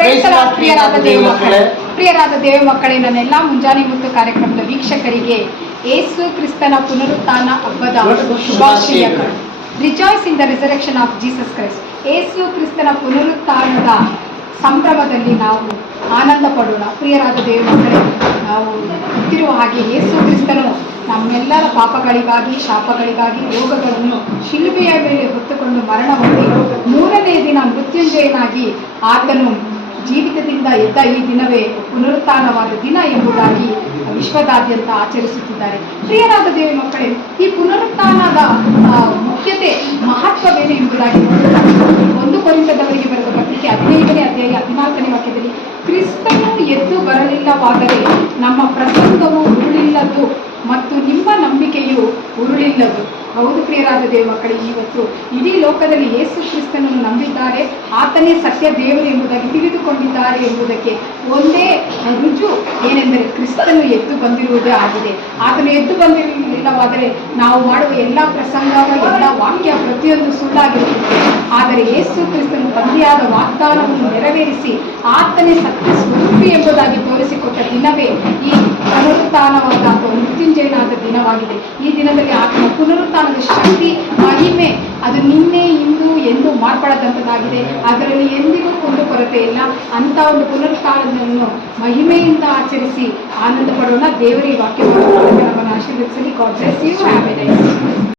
ಪ್ರಿಯರಾದ ದೇವ ಮಕ್ಕಳೇ, ನನ್ನೆಲ್ಲ ಮುಂಜಾನೆ ಮುತ್ತು ಕಾರ್ಯಕ್ರಮದ ವೀಕ್ಷಕರಿಗೆ ಯೇಸು ಕ್ರಿಸ್ತನ ಪುನರುತ್ಥಾನ ಹಬ್ಬದ ಶುಭಾಶಯಗಳು. Rejoice in the resurrection of Jesus Christ. ಯೇಸು ಕ್ರಿಸ್ತನ ಪುನರುತ್ಥಾನದ ಸಂಭ್ರಮದಲ್ಲಿ ನಾವು ಆನಂದ ಪಡೋಣ. ಪ್ರಿಯರಾದ ದೇವ ಮಕ್ಕಳೇ, ನಾವು ಗೊತ್ತಿರುವ ಹಾಗೆ ಯೇಸು ಕ್ರಿಸ್ತನು ನಮ್ಮೆಲ್ಲರ ಪಾಪಗಳಿಗಾಗಿ, ಶಾಪಗಳಿಗಾಗಿ, ರೋಗಗಳನ್ನು ಶಿಲುಬೆಯ ಮೇಲೆ ಹೊತ್ತುಕೊಂಡು ಮರಣ ಹೊಂದಿ ಮೂರನೇ ದಿನ ಮೃತ್ಯುಂಜಯನಾಗಿ ಆತನು ಜೀವಿತದಿಂದ ಎದ್ದ ಈ ದಿನವೇ ಪುನರುತ್ಥಾನವಾದ ದಿನ ಎಂಬುದಾಗಿ ವಿಶ್ವದಾದ್ಯಂತ ಆಚರಿಸುತ್ತಿದ್ದಾರೆ. ಪ್ರಿಯರಾದ ದೇವಿ ಮಕ್ಕಳೇ, ಈ ಪುನರುತ್ಥಾನದ ಮುಖ್ಯತೆ, ಮಹತ್ವವೇನು ಎಂಬುದಾಗಿ 1 ಕೊರಿಂಥದವರಿಗೆ ಬರೆದ ಪತ್ರಿಕೆ 15ನೇ ಅಧ್ಯಾಯ 14ನೇ ವಾಕ್ಯದಲ್ಲಿ, ಕ್ರಿಸ್ತನು ಎದ್ದು ಬರಲಿಲ್ಲವಾದರೆ ನಮ್ಮ ಪ್ರಸಂಗವು ಉರುಳಿಲ್ಲದು ಮತ್ತು ನಿಮ್ಮ ನಂಬಿಕೆಯು ಉರುಳಿಲ್ಲದು. ಹೌದು ಪ್ರಿಯರಾದ ದೇವ ಮಕ್ಕಳೇ, ಇವತ್ತು ಇಡೀ ಲೋಕದಲ್ಲಿ ಯೇಸು ಕ್ರಿಸ್ತನನ್ನು ನಂಬಿದ್ದಾರೆ, ಆತನೇ ಸತ್ಯ ದೇವರು ಎಂಬುದಾಗಿ ತಿಳಿದುಕೊಂಡಿದ್ದಾರೆ ಎಂಬುದಕ್ಕೆ ಒಂದೇ ರುಜು ಏನೆಂದರೆ ಕ್ರಿಸ್ತನು ಎದ್ದು ಬಂದಿರುವುದೇ ಆಗಿದೆ. ಆತನು ಎದ್ದು ಬಂದಿರಲಿಲ್ಲವಾದರೆ ನಾವು ಮಾಡುವ ಎಲ್ಲ ಪ್ರಸಂಗ, ಎಲ್ಲ ವಾಕ್ಯ ಪ್ರತಿಯೊಂದು ಸುಳ್ಳಾಗಿರುತ್ತದೆ. ಆದರೆ ಯೇಸು ಕ್ರಿಸ್ತನು ತಂದೆಯಾದ ವಾಗ್ದಾನವನ್ನು ನೆರವೇರಿಸಿ ಆತನೇ ಸತ್ಯ ಸ್ವರೂಪಿ ಎಂಬುದಾಗಿ ತೋರಿಸಿಕೊಟ್ಟ ದಿನವೇ ಈ ಪುನರುತ್ಥಾನವಾದ ಅಥವಾ ಮೃತ್ಯುಂಜಯನಾದ ದಿನವಾಗಿದೆ. ಈ ದಿನದಲ್ಲಿ ಆತನ ಪುನರುತ್ಥಾನದ ಶಕ್ತಿ, ಮಹಿಮೆ ಅದು ನಿನ್ನೆ, ಇಂದು, ಎಂದು ಮಾರ್ಪಡದಂಥದ್ದಾಗಿದೆ. ಅದರಲ್ಲಿ ಎಂದಿಗೂ ಕುಂದು ಕೊರತೆ ಇಲ್ಲ. ಅಂಥ ಒಂದು ಪುನರುತ್ಥಾನವನ್ನು ಮಹಿಮೆಯಿಂದ ಆಚರಿಸಿ ಆನಂದ ಪಡೋಣ. ದೇವರ ವಾಕ್ಯವನ್ನು ನಮ್ಮನ್ನು ಆಶೀರ್ವದಿಸಲಿ. God bless you. Have a nice day.